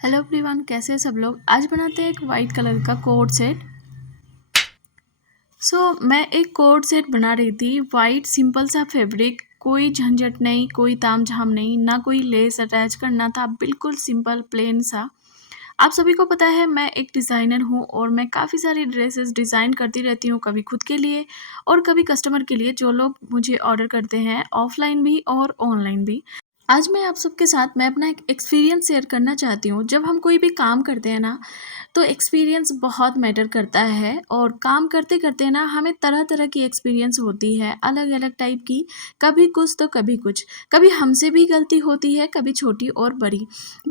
Hello everyone, कैसे हैं सब लोग। आज बनाते हैं एक वाइट कलर का कोट सेट। मैं एक कोट सेट बना रही थी। वाइट सिंपल सा फैब्रिक, कोई झंझट नहीं, कोई तामझाम नहीं, ना कोई लेस अटैच करना था, बिल्कुल सिंपल प्लेन सा। आप सभी को पता है मैं एक डिज़ाइनर हूँ और मैं काफ़ी सारी ड्रेसेस डिज़ाइन करती रहती हूँ, कभी खुद के लिए और कभी कस्टमर के लिए, जो लोग मुझे ऑर्डर करते हैं ऑफलाइन भी और ऑनलाइन भी। आज मैं आप सबके साथ मैं अपना एक एक्सपीरियंस शेयर करना चाहती हूँ। जब हम कोई भी काम करते हैं ना, तो एक्सपीरियंस बहुत मैटर करता है और काम करते करते ना हमें तरह तरह की एक्सपीरियंस होती है, अलग अलग टाइप की। कभी कुछ तो कभी कुछ, कभी हमसे भी गलती होती है, कभी छोटी और बड़ी।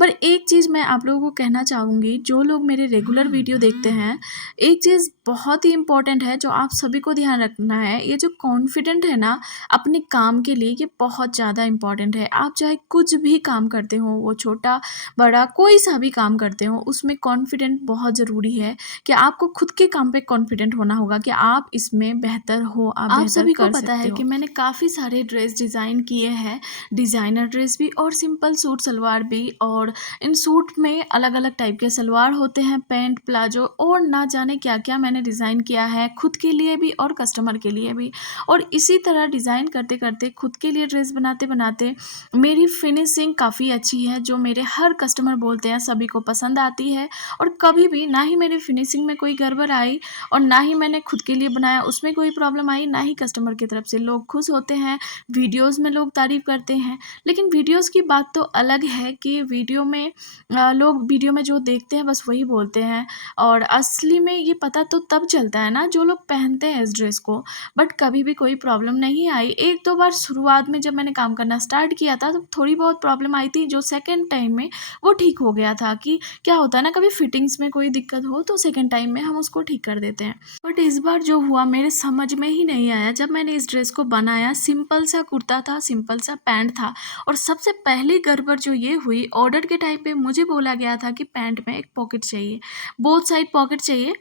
पर एक चीज़ मैं आप लोगों को कहना चाहूँगी, जो लोग मेरे रेगुलर वीडियो देखते हैं, एक चीज़ बहुत ही इम्पॉर्टेंट है जो आप सभी को ध्यान रखना है। ये जो कॉन्फिडेंट है ना अपने काम के लिए, ये बहुत ज़्यादा इम्पॉर्टेंट है। आप चाहे कुछ भी काम करते हो, वो छोटा बड़ा कोई सा भी काम करते हो, उसमें कॉन्फिडेंट बहुत ज़रूरी है कि आपको खुद के काम पे कॉन्फिडेंट होना होगा कि आप इसमें बेहतर हो, आप बेहतर सभी को कर पता है सकते कि हो। मैंने काफ़ी सारे ड्रेस डिज़ाइन किए हैं, डिज़ाइनर ड्रेस भी और सिंपल सूट सलवार भी। और इन सूट में अलग अलग टाइप के सलवार होते हैं, पैंट प्लाजो और ना जाने क्या क्या मैंने डिज़ाइन किया है, खुद के लिए भी और कस्टमर के लिए भी। और इसी तरह डिज़ाइन करते करते खुद के लिए ड्रेस बनाते बनाते मेरी फिनिशिंग काफ़ी अच्छी है, जो मेरे हर कस्टमर बोलते हैं, सभी को पसंद आती है। और कभी भी ना ही मेरी फिनिशिंग में कोई गड़बड़ आई और ना ही मैंने खुद के लिए बनाया उसमें कोई प्रॉब्लम आई, ना ही कस्टमर की तरफ से। लोग खुश होते हैं, वीडियोज़ में लोग तारीफ़ करते हैं। लेकिन वीडियोज़ की बात तो अलग है कि वीडियो में लोग वीडियो में जो देखते हैं बस वही बोलते हैं, और असली में ये पता तो तब चलता है ना जो लोग पहनते हैं इस ड्रेस को। बट कभी भी कोई प्रॉब्लम नहीं आई। 1-2 बार शुरुआत में जब मैंने काम करना स्टार्ट किया था, तो थोड़ी बहुत प्रॉब्लम आई थी, जो सेकंड टाइम में वो ठीक हो गया था। कि क्या होता है ना, कभी फिटिंग्स में कोई दिक्कत हो तो सेकंड टाइम में हम उसको ठीक कर देते हैं। बट इस बार जो हुआ मेरे समझ में ही नहीं आया। जब मैंने इस ड्रेस को बनाया, सिंपल सा कुर्ता था, सिंपल सा पैंट था। और सबसे पहली गड़बड़ जो ये हुई, ऑर्डर के टाइम पे मुझे बोला गया था कि पैंट में एक पॉकेट चाहिए, बोथ साइड पॉकेट चाहिए।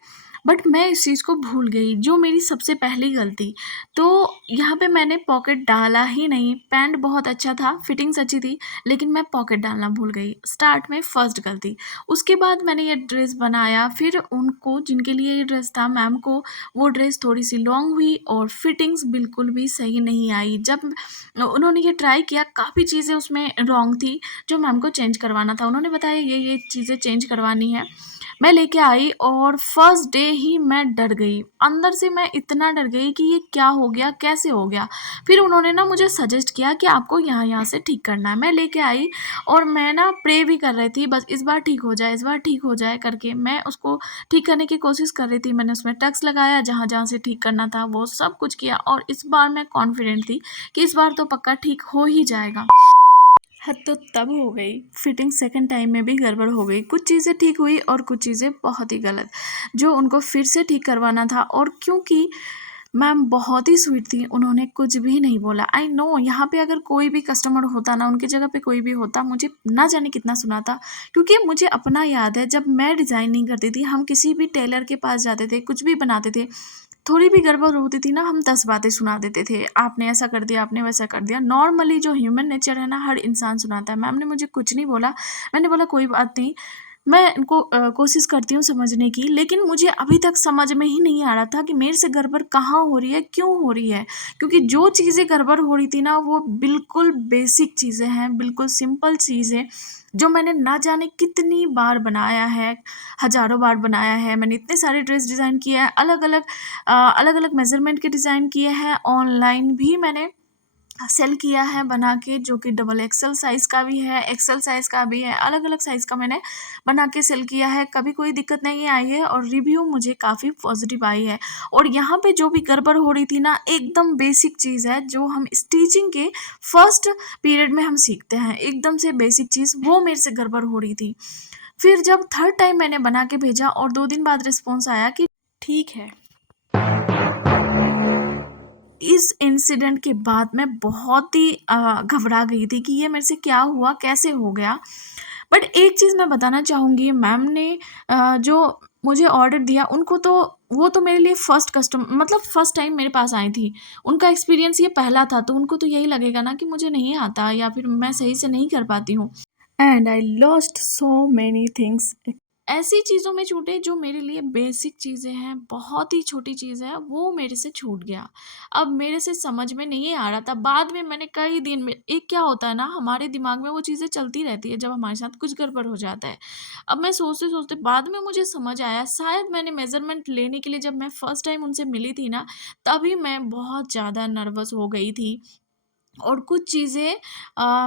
बट मैं इस चीज़ को भूल गई, जो मेरी सबसे पहली गलती। तो यहाँ पे मैंने पॉकेट डाला ही नहीं। पैंट बहुत अच्छा था, फिटिंग्स अच्छी थी, लेकिन मैं पॉकेट डालना भूल गई। स्टार्ट में फर्स्ट गलती। उसके बाद मैंने ये ड्रेस बनाया, फिर उनको जिनके लिए ये ड्रेस था, मैम को वो ड्रेस थोड़ी-सी लॉन्ग हुई और फिटिंग्स बिल्कुल भी सही नहीं आई। जब उन्होंने ये ट्राई किया, काफ़ी चीज़ें उसमें रॉन्ग थी, जो मैम को चेंज करवाना था। उन्होंने बताया ये चीज़ें चेंज करवानी है। मैं लेके आई और फर्स्ट डे ही मैं डर गई। अंदर से मैं इतना डर गई कि ये क्या हो गया, कैसे हो गया? फिर उन्होंने ना मुझे सजेस्ट किया कि आपको यहाँ-यहाँ से ठीक करना है। मैं लेके आई और मैं ना प्रे भी कर रही थी, बस इस बार ठीक हो जाए, इस बार ठीक हो जाए करके मैं उसको ठीक करने की कोशिश कर रही थी। मैंने उसमें टक्स लगाया, जहाँ-जहाँ से ठीक करना था वो सब कुछ किया, और इस बार मैं कॉन्फिडेंट थी कि इस बार तो पक्का ठीक हो ही जाएगा। हद तो तब हो गई, फिटिंग सेकंड टाइम में भी गड़बड़ हो गई। कुछ चीज़ें ठीक हुई और कुछ चीज़ें बहुत ही गलत, जो उनको फिर से ठीक करवाना था। और क्योंकि मैम बहुत ही स्वीट थी, उन्होंने कुछ भी नहीं बोला। आई नो यहाँ पे अगर कोई भी कस्टमर होता ना, उनकी जगह पे कोई भी होता, मुझे ना जाने कितना सुनाता। क्योंकि मुझे अपना याद है, जब मैं डिज़ाइन नहीं करती थी, हम किसी भी टेलर के पास जाते थे, कुछ भी बनाते थे, थोड़ी भी गड़बड़ होती थी ना, हम 10 बातें सुना देते थे। आपने ऐसा कर दिया, आपने वैसा कर दिया। नॉर्मली जो ह्यूमन नेचर है ना, हर इंसान सुनाता है। मैम ने मुझे कुछ नहीं बोला। मैंने बोला कोई बात नहीं, मैं इनको कोशिश करती हूँ समझने की। लेकिन मुझे अभी तक समझ में ही नहीं आ रहा था कि मेरे से गड़बड़ कहाँ हो रही है, क्यों हो रही है? क्योंकि जो चीज़ें गड़बड़ हो रही थी ना, वो बिल्कुल बेसिक चीज़ें हैं, बिल्कुल सिंपल चीज़ें, जो मैंने ना जाने कितनी बार बनाया है, हज़ारों बार बनाया है। मैंने इतने सारे ड्रेस डिज़ाइन किए हैं, अलग-अलग अलग-अलग मेज़रमेंट के डिज़ाइन किए हैं। ऑनलाइन भी मैंने सेल किया है बना के, जो कि डबल एक्सेल साइज़ का भी है, एक्सेल साइज़ का भी है, अलग-अलग साइज़ का मैंने बना के सेल किया है। कभी कोई दिक्कत नहीं आई है और रिव्यू मुझे काफ़ी पॉज़िटिव आई है। और यहाँ पे जो भी गड़बड़ हो रही थी ना, एकदम बेसिक चीज़ है, जो हम स्टिचिंग के फर्स्ट पीरियड में हम सीखते हैं, एकदम से बेसिक चीज़, वो मेरे से गड़बड़ हो रही थी। फिर जब थर्ड टाइम मैंने बना के भेजा और 2 दिन बाद रिस्पॉन्स आया कि ठीक है। इस इंसिडेंट के बाद मैं बहुत ही घबरा गई थी कि ये मेरे से क्या हुआ, कैसे हो गया? बट एक चीज़ मैं बताना चाहूँगी, मैम ने जो मुझे ऑर्डर दिया, उनको तो वो तो मेरे लिए फर्स्ट टाइम मेरे पास आई थी। उनका एक्सपीरियंस ये पहला था, तो उनको तो यही लगेगा ना कि मुझे नहीं आता या फिर मैं सही से नहीं कर पाती हूँ। And I lost so many things. ऐसी चीज़ों में छूटे जो मेरे लिए बेसिक चीज़ें हैं, बहुत ही छोटी चीज़ है, वो मेरे से छूट गया। अब मेरे से समझ में नहीं आ रहा था, बाद में मैंने कई दिन में एक क्या होता है ना, हमारे दिमाग में वो चीज़ें चलती रहती है जब हमारे साथ कुछ गड़बड़ हो जाता है। अब मैं सोचते-सोचते बाद में मुझे समझ आया, शायद मैंने मेज़रमेंट लेने के लिए जब मैं फर्स्ट टाइम उनसे मिली थी ना, तभी मैं बहुत ज़्यादा नर्वस हो गई थी। और कुछ चीज़ें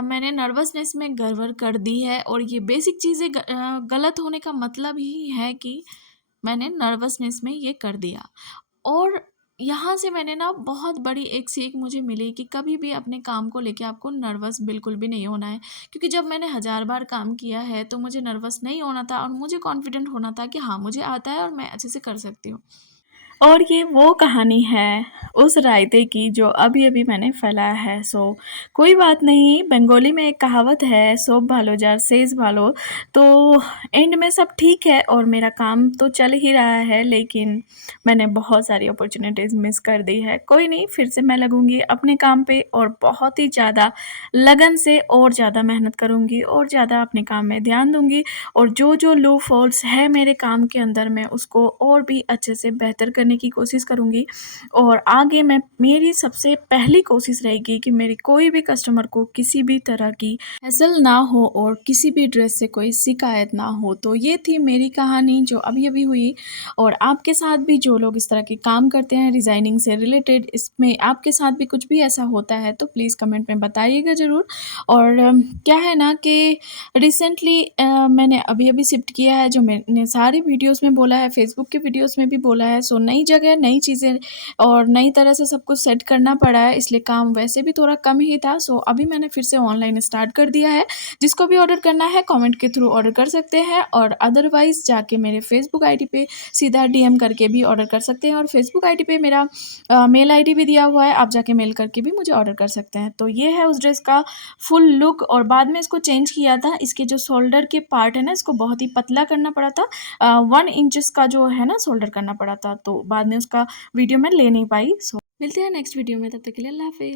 मैंने नर्वसनेस में गड़बड़ कर दी है, और ये बेसिक चीज़ें गलत होने का मतलब ही है कि मैंने नर्वसनेस में ये कर दिया। और यहाँ से मैंने ना बहुत बड़ी एक सीख मुझे मिली कि कभी भी अपने काम को लेके आपको नर्वस बिल्कुल भी नहीं होना है। क्योंकि जब मैंने हज़ार बार काम किया है तो मुझे नर्वस नहीं होना था, और मुझे कॉन्फिडेंट होना था कि हाँ, मुझे आता है और मैं अच्छे से कर सकती हूँ। और ये वो कहानी है उस रायते की जो अभी-अभी मैंने फैलाया है। सो कोई बात नहीं, बंगाली में एक कहावत है, "सोब भालो जार शेष भालो"। तो एंड में सब ठीक है और मेरा काम तो चल ही रहा है, लेकिन मैंने बहुत सारी अपॉर्च्युनिटीज़ मिस कर दी है। कोई नहीं, फिर से मैं लगूँगी अपने काम पे और बहुत ही ज़्यादा लगन से और ज़्यादा मेहनत करूँगी और ज़्यादा अपने काम में ध्यान दूँगी, और जो-जो लूप होल्स है मेरे काम के अंदर, मैं उसको और भी अच्छे से बेहतर करने की कोशिश करूँगी। और आगे मैं मेरी सबसे पहली कोशिश रहेगी कि मेरी कोई भी कस्टमर को किसी भी तरह की हैसल ना हो और किसी भी ड्रेस से कोई शिकायत ना हो। तो ये थी मेरी कहानी जो अभी-अभी हुई, और आपके साथ भी जो लोग इस तरह के काम करते हैं डिज़ाइनिंग से रिलेटेड, इसमें आपके साथ भी कुछ भी ऐसा होता है तो प्लीज़ कमेंट में बताइएगा ज़रूर। और क्या है ना कि रिसेंटली मैंने अभी-अभी शिफ्ट किया है, जो मैंने सारी वीडियोज़ में बोला है, फेसबुक के वीडियोज़ में भी बोला है। सो नई जगह, नई चीज़ें और नई तरह से सब कुछ सेट करना पड़ा है, इसलिए काम वैसे भी थोड़ा कम ही था। सो अभी मैंने फिर से ऑनलाइन स्टार्ट कर दिया है। जिसको भी ऑर्डर करना है कमेंट के थ्रू ऑर्डर कर सकते हैं, और अदरवाइज़ जाके मेरे फेसबुक आईडी पे सीधा डीएम करके भी ऑर्डर कर सकते हैं, और फेसबुक आईडी पे मेरा मेल आईडी भी दिया हुआ है, आप जाके मेल करके भी मुझे ऑर्डर कर सकते हैं। तो ये है उस ड्रेस का फुल लुक, और बाद में इसको चेंज किया था। इसके जो शोल्डर के पार्ट है ना, इसको बहुत ही पतला करना पड़ा था। 1 इंचेस का जो है ना शोल्डर करना पड़ा था, तो बाद में उसका वीडियो मैं ले नहीं पाई। सो मिलते हैं नेक्स्ट वीडियो में, तब तक के लिए अल्लाह हाफ़िज़।